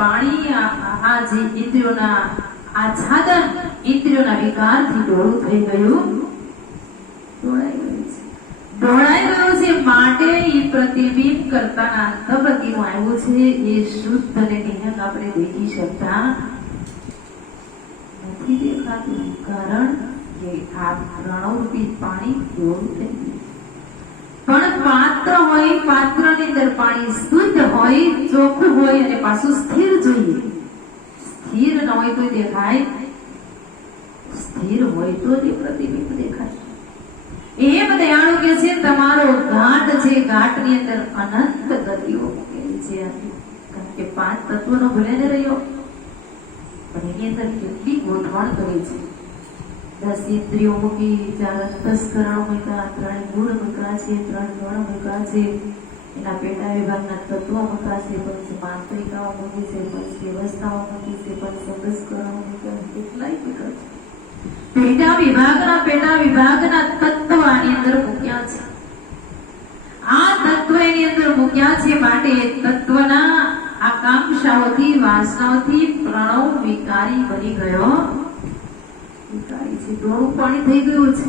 પાણી આ જે ઇન્દ્રિયોના આચ્છાદન, ઇન્દ્રિયોના વિકારથી ડોળું થઈ ગયું, ઢોળાઈ ગયું છે. માટે એ પ્રતિબિંબ કરતાના અંતઃપ્રતિનું આવ્યું છે એ શુદ્ધ અને નિયમ આપણે દેખી શકતા નથી દેખાતું, કારણ કે આ પ્રણવરૂપી પાણી ડોળું થઈ ગયું. પણ પાત્ર હોય, પાત્રની અંદર પાણી શુદ્ધ હોય, ચોખ્ખું હોય અને પાછું સ્થિર જોઈએ. સ્થિર ન હોય તો દેખાય, સ્થિર હોય તો તે પ્રતિબિંબ દેખાય. એમ દયાળુ કે છે તમારો ઘાટ છે, ઘાટની અંદર અનંત ગતિઓ મૂકેલી છે. કારણ કે 5 તત્વોનો ભલે ન રહ્યો, પણ એની અંદર કેટલી ગોઠવણ કરી છે. 10 ઇન્દ્રિયો મૂકી, 4 અંતસ્કરણો મૂક્યા, 3 ગુણ મૂક્યા છે, 3 ગણ મૂક્યા છે, એના પેટા વિભાગના તત્વો મૂક્યા છે, પંચ માત્રિકાઓ મૂકી છે, પંચ વ્યવસ્થાઓ મૂકી છે, પંચ સંસ્કરણો મૂક્યા, કેટલાય મૂક્યા છે. પેટા વિભાગના તત્વ આની અંદર મૂક્યા છે. આ તત્વ એની અંદર મૂક્યા છે માટે તત્વના આકાંક્ષાઓથી, વાસનાઓથી પ્રણવ વિકારી બની ગયો. વિકારી છે, ડોળું પાણી થઈ ગયું છે.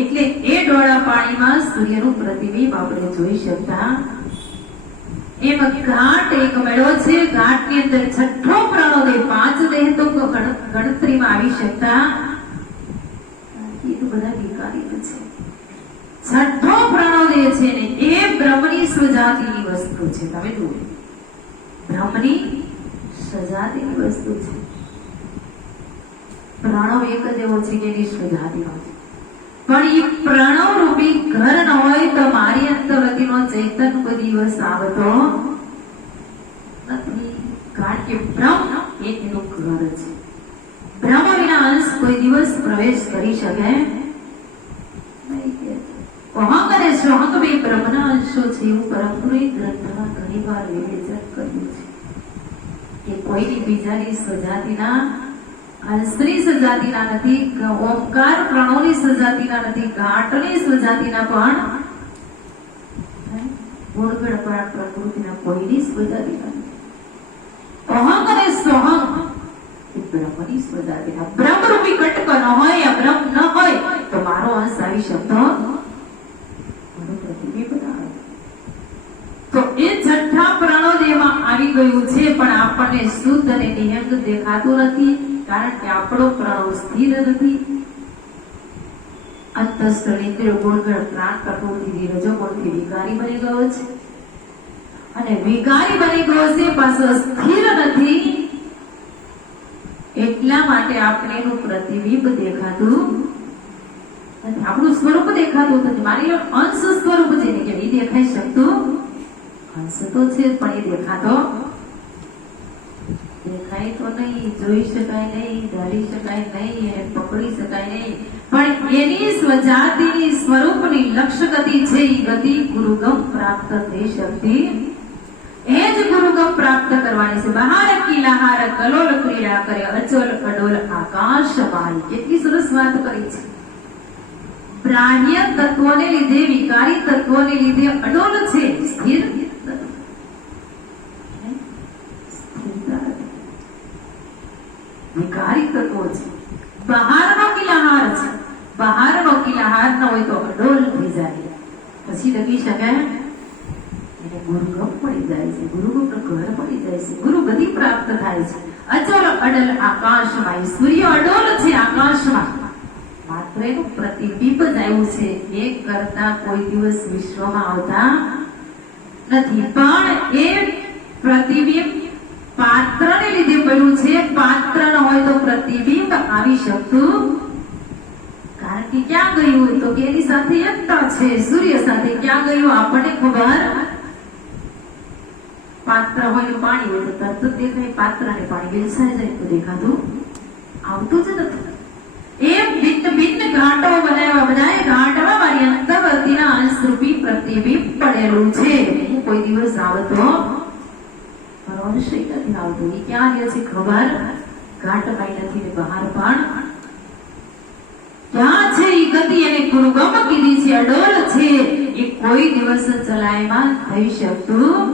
એટલે એ ડોળા પાણીમાં સૂર્યનું પ્રતિબિંબ આપણે જોઈ શકતા. એમ ઘાટ એક મળ્યો છે. ઘાટની અંદર છઠ્ઠો પ્રણવદેહ, 5 દેહ તો ગણતરીમાં આવી શકતા, એ તો બધા વિકારી છે. છઠ્ઠો પ્રણવદેહ છે ને એ બ્રહ્મની સ્વજાતિની વસ્તુ છે. તમે જુઓ, બ્રહ્મની સ્વજાતિની વસ્તુ છે. પ્રણવ એક જ એવો છે કે એની સ્વજાતિનો છે. પણ એ પ્રણવ રૂપી ઘર ન હોય તો મારી અંતરવતીનો ચૈતન્ય કોઈ દિવસ આવતો નથી. કારણ કે બ્રહ્મ એ એનું ઘર છે. બ્રહ્મ વિના અંશ કોઈ દિવસ પ્રવેશ કરી શકે નહીં. અહંગ અને સ્વહંગ બે બ્રહ્મના અંશો છે એવું પરમપુરુષ ગ્રંથમાં ઘણી વાર વિવેચન કર્યું છે કે કોઈની બીજાની સ્વજાતિના, હંસની સજાતિના નથી, ઓમકાર પ્રણવની સજાતિના નથી, ઘાટની સજાતિના પણ ગુણગણ પ્રકૃતિના કોઈની સજાતિના નથી. અહંગ અને સ્વહંગ એ બ્રહ્મની સજાતિના. બ્રહ્મરૂપી કટક ન હોય, આ બ્રહ્મ ન હોય તો મારો અંશ આવી શકતો, મારો પ્રતિબિંબ બનાવે. તો એ છઠ્ઠા પ્રણવદેહમાં આવી ગયું છે, પણ આપણને શુદ્ધ અને નિયંગ દેખાતું નથી. કારણ કે આપણો પ્રણવ સ્થિર નથી. અંતસ્કરણ ઇન્દ્રિયો, ગુણગણ, પ્રાણ પ્રકૃતિથી, રજોગુણથી વિકારી બની ગયો છે. અને વિકારી બની ગયો છે, પાછો સ્થિર નથી. એટલા માટે આપણે એનું પ્રતિબિંબ દેખાતું નથી, આપણું સ્વરૂપ દેખાતું નથી. મારી અંશ સ્વરૂપ છે કે એ દેખાઈ શકતું, અંશ તો છે પણ એ દેખાતો દેખાય તો નહીં, જોઈ શકાય નહીં, ધારી શકાય નહીં, પકડી શકાય નહીં. પણ એની સ્વજાતિની સ્વરૂપની લક્ષ્ય ગતિ છે. એ ગતિ ગુરુગમ પ્રાપ્ત થઈ શકતી. એ જ ગુરુગમ પ્રાપ્ત કરવાની છે. બહાર કિલાહાર કલોલ ક્રીડા કરે, અચલ અડોલ આકાશવાય. કેટલી સરસ વાત કરી છે. બાહ્ય તત્વોને લીધે, વિકારી તત્વોને લીધે અડોલ છે, સ્થિર વિકારી તત્વો છે. બહારનો કિલાહાર છે, બહારનો કિલાહાર ન હોય તો અડોલ થઈ જાય, પછી લગી શકાય. એને ગુરુગમ પડી જાય છે, ગુરુગમ ઘર પડી જાય છે, ગુરુ ગતિ પ્રાપ્ત થાય છે. અચલ અડલ આકાશમાં, સૂર્ય અડોલ છે આકાશમાં, માત્ર એનું પ્રતિબિંબ જ આવ્યું છે. એ કરતા કોઈ દિવસ વિશ્વમાં આવતા નથી. પણ એ પ્રતિબિંબ પાત્રને લીધે પડ્યું છે. પાત્ર ન હોય તો પ્રતિબિંબ આવી શકતું. કારણ કે ક્યાં ગયું તો કે એની સાથે એકતા છે, સૂર્ય સાથે. ક્યાં ગયું આપણને ખબર. પાત્ર હોય પાણી હોય તો તરત જ દેખાય. પાત્ર ને પાણી વેચાઈ જાય તો દેખાતું આવતું જ નથી. એ ભિન્ન ભિન્ન ઘાટો બનાવ્યા. બધા ઘાટમાં મારી અંતર્વર્તીના અંશરૂપી પ્રતિબિંબ પડેલું છે. કોઈ દિવસ આવતો નથી આવતું. એ ક્યાં ગયો છે ખબર. ઘાટમાં નથી, બહાર પણ ક્યાં છે. એ ગતિ એને ગુરુગમ કીધી છે, અડોલ છે. એ કોઈ દિવસ ચલાયમાન થઈ શકતું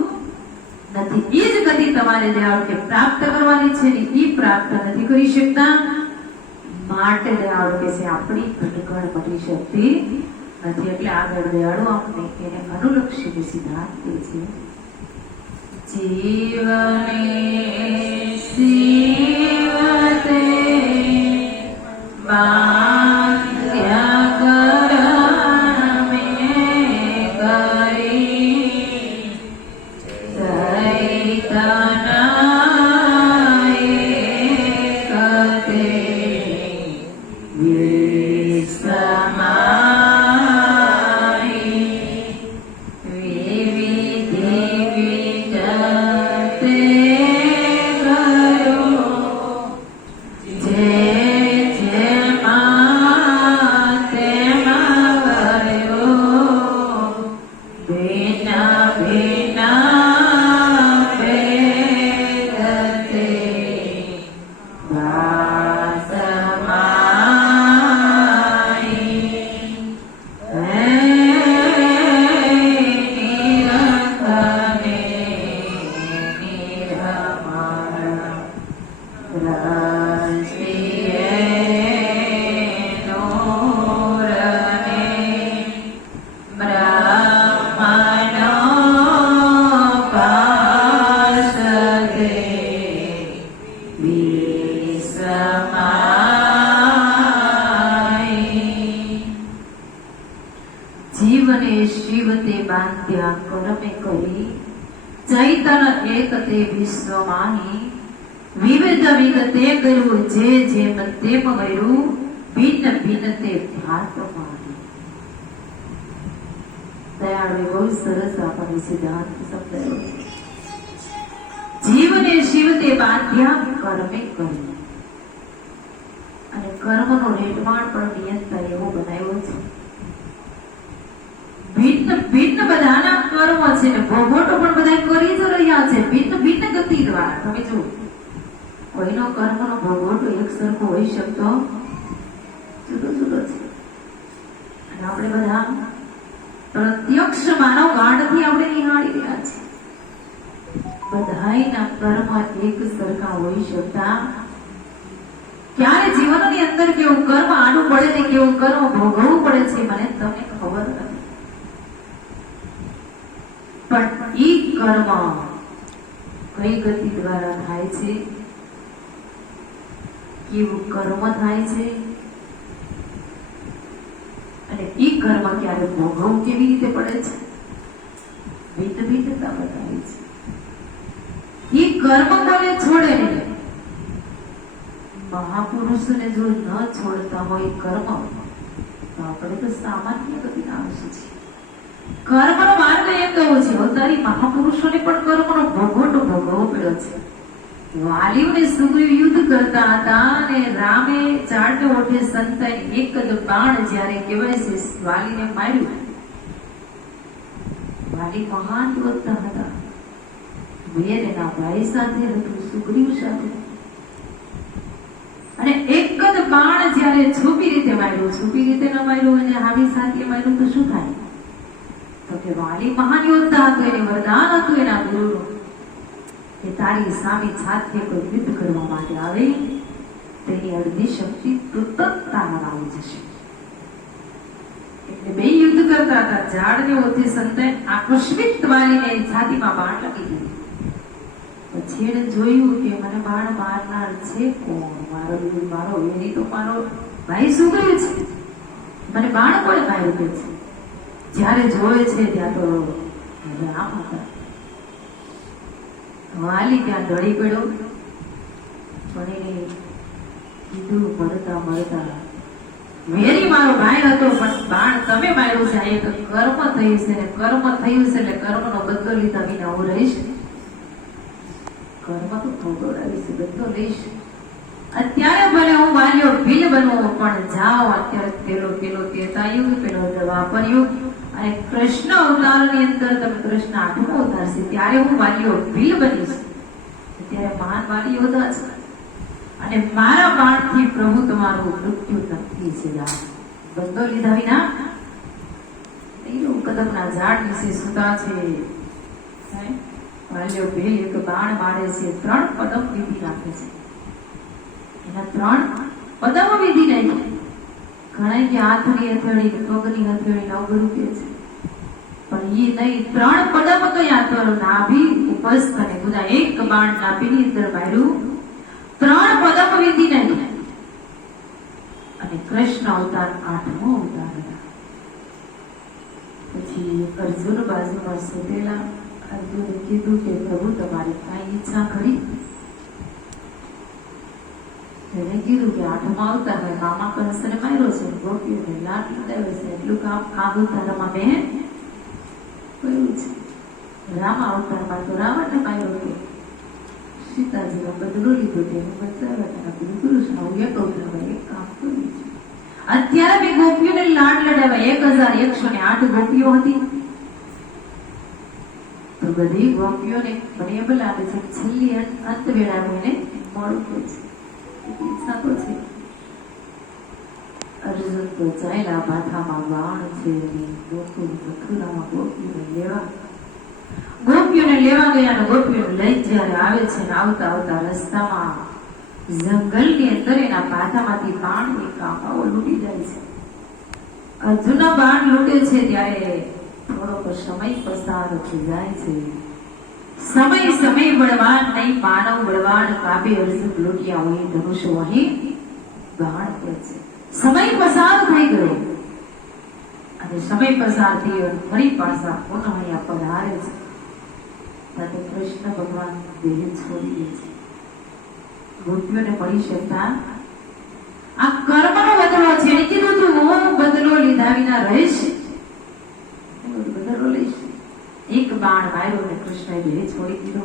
નથી. એ જ ગતિ તમારે જે આવડે પ્રાપ્ત કરવાની છે ને એ પ્રાપ્ત નથી કરી શકતા, માટે આવડે છે આપણી ભટકણ મટી શકતી નથી. એટલે આગળ દયાળુ આપણે એને અનુલક્ષીને સિદ્ધાંત કહે છે, જીવને શિવતે જીવને શિવતે બાંધ્યા કરમે કરી ચૈતન એક તે વિશ્વમાની વિવિધ વિગતે કર્યું જે જેમ તેમ કર્યું ભિન્ન ભિન્ન તે ભાત માની. દયાળુ બહુ સરસ આપણને સિદ્ધાંત સમજાયો. જીવને શિવતે બાંધ્યા કર્મે કરી, અને કર્મનો રેટમાળ પણ નિયંતા એવો બનાવ્યો છે. ભિન્ન ભિન્ન બધાના કર્મ છે ને ભોગવટો પણ બધા કરી જ રહ્યા છે ભિન્ન ભિન્ન ગતિ દ્વારા. તમે જુઓ, કોઈનો કર્મનો ભોગવટો એક સરખો હોઈ શકતો જુદો જુદો છે. અને આપણે બધા પ્રત્યક્ષ માનવ ગાઢથી આપણે નિહાળી રહ્યા છે. બધાયના કર્મ એક સરખા હોઈ શકતા, ક્યારે જીવનની અંદર કેવું કર્મ આડું પડે ને કેવું કર્મ ભોગવવું પડે છે મને તમને ખબર નથી. પણ ઈ કર્મ કઈ ગતિ દ્વારા થાય છે, કેવું કર્મ થાય છે, અને ઈ કર્મ ક્યારે ભોગવવું કેવી રીતે પડે છે, ભિન્ન ભિન્નતા બતાવી છે. ઈ કર્મ કોને છોડે ને, મહાપુરુષોને જો ન છોડતા હોય કર્મ, તો આપણે તો સામાન્ય ગતિના અંશ છીએ. કર્મનો માર્ગ એ કયો છે, અવતારી મહાપુરુષોને પણ કર્મનો ભોગવટો ભોગવવો પડ્યો છે. વાલીઓને સુગ્રીવ યુદ્ધ કરતા હતા અને રામે ચારટે ઓઠે સંતાઈ એક જ બાણ જ્યારે કહેવાય છે વાલીને માર્યું. વાલી મહાન યોદ્ધા હતા, વેર એના ભાઈ સાથે હતું, સુગ્રીવ સાથે. અને એક જ બાણ જ્યારે છુપી રીતે માર્યું, છુપી રીતે ન માર્યું અને હાવી સાથે માર્યું તો શું થાય? તો કે વાલી મહાન યોદ્ધા હતો, એને વરદાન હતું એના ગુરુનું કે તારી સામે સાથે કોઈ યુદ્ધ કરવા માટે આવે તેની અડધી શક્તિ તુરંત આવી જશે. એટલે બે યુદ્ધ કરતા હતા. ઝાડને ઓથી સંતાન આકસ્મિક વાલીને છાતીમાં બાણ લાગી ગયું. પછી એને જોયું કે મને બાણ મારનાર છે કોણ? મારો એની તો મારો ભાઈ સુગ્રીવ છે, મને બાણ કોણે માર્યું કે છે? જ્યારે જોવે છે ત્યાં તો રામ હતા. વાલી ત્યાં ઢળી પડ્યો, પણ એને કીધું મળતા મળતા વેરી મારો ભાઈ હતો પણ બાણ તમે માર્યું છે. એક કર્મ થયું છે ને કર્મ થયું છે એટલે કર્મનો બદલો લીધા વિના હું રહીશ? કર્મ તો ભોગવડાવીશ, બદલો લઈશ. અત્યારે ભલે હું વાલીઓ ભીલ બનવું, પણ જાઓ અત્યારે પેલો ત્રેતા યુગ, પેલો દ્વાપર યુગ અને કૃષ્ણ અવતારની અંદર તમે કૃષ્ણ આઠમો અવતાર છે ત્યારે હું વાલીઓ ભીલ બનીશ. ત્યારે મહાન વાલી યોદ્ધા છે અને મારા બાણથી પ્રભુ તમારું મૃત્યુ નક્કી છે. બદલો લીધા વિના કદમના ઝાડ નીચે સુતા છે. વાલ્યો ભીલ એક બાણ મારે છે, 3 પદમ વિધિ રાખે છે. એના 3 પદમ વિધિ નહીં. ઘણા કે હાથની હથેળી, પગની હથેળી આવું બધું કે છે, પણ એ નહીં. 3 પદમ કયા? તો નાભી, ઉપસ્થ અને ગુદા. એક બાણ નાભીની અંદર માર્યું, 3 પદમ વિધિ નહીં. અને કૃષ્ણ અવતાર 8મો અવતાર હતા. પછી અર્જુન બાજુમાં સુતેલા. અર્જુને કીધું કે પ્રભુ તમારી કઈ ઈચ્છા ખરી? એને કીધું કે 8મા અવતારમાં મામા કંસને માર્યો છે, ગોપીઓને લાડ લડાવે છે, એટલું કામ આ અવતારમાં મેં કર્યું છે. રામા અવતારમાં તો રાવણને માર્યો હતો, સીતાજીનો બદલો લીધો, તેનું બદલાવ્યા કૃષ્ણ એક અવતારમાં એક કામ કર્યું છે. અત્યારે મેં ગોપીઓને લાડ લડાવ્યા. 1108 ગોપીઓ હતી. તો બધી ગોપીઓને મને એમ લાગે છે કે છેલ્લી અંત વેળામાં એને મળવું છે. ઈચ્છા તો છે. અર્જુન તો ચાલ્યા, માથામાં બાણ છે, ગોકુળ મથુરામાં ગોપીઓને લેવા ગયા ને ગોપીઓને લઈ જ્યારે આવે છે ને આવતા આવતા રસ્તામાં જંગલની અંદર એના પાથામાંથી બાણ એક આંબાઓ લૂંટી જાય છે. અર્જુનના બાણ લૂંટે છે ત્યારે થોડોક સમય પસાર થઈ જાય છે. સમય બળવાન નહીં, માનવ બળવાન કાપે અર્જુન લૂંટ્યા હોય ધનુષ અહીં બાણ કે છે. સમય પસાર થઈ ગયો અને સમય પસાર થયો ફરી પાછા પુનઃ અહીંયા પધારે છે. સાથે કૃષ્ણ ભગવાન દેહ છોડી દે છે. ગોપીઓને મળી શકતા આ કર્મનો બદલો છે. એને કીધું તું હું બદલો લીધા વિના રહીશ, બદલો લઈશ. એક બાણ માર્યો અને કૃષ્ણએ દેહ છોડી દીધો.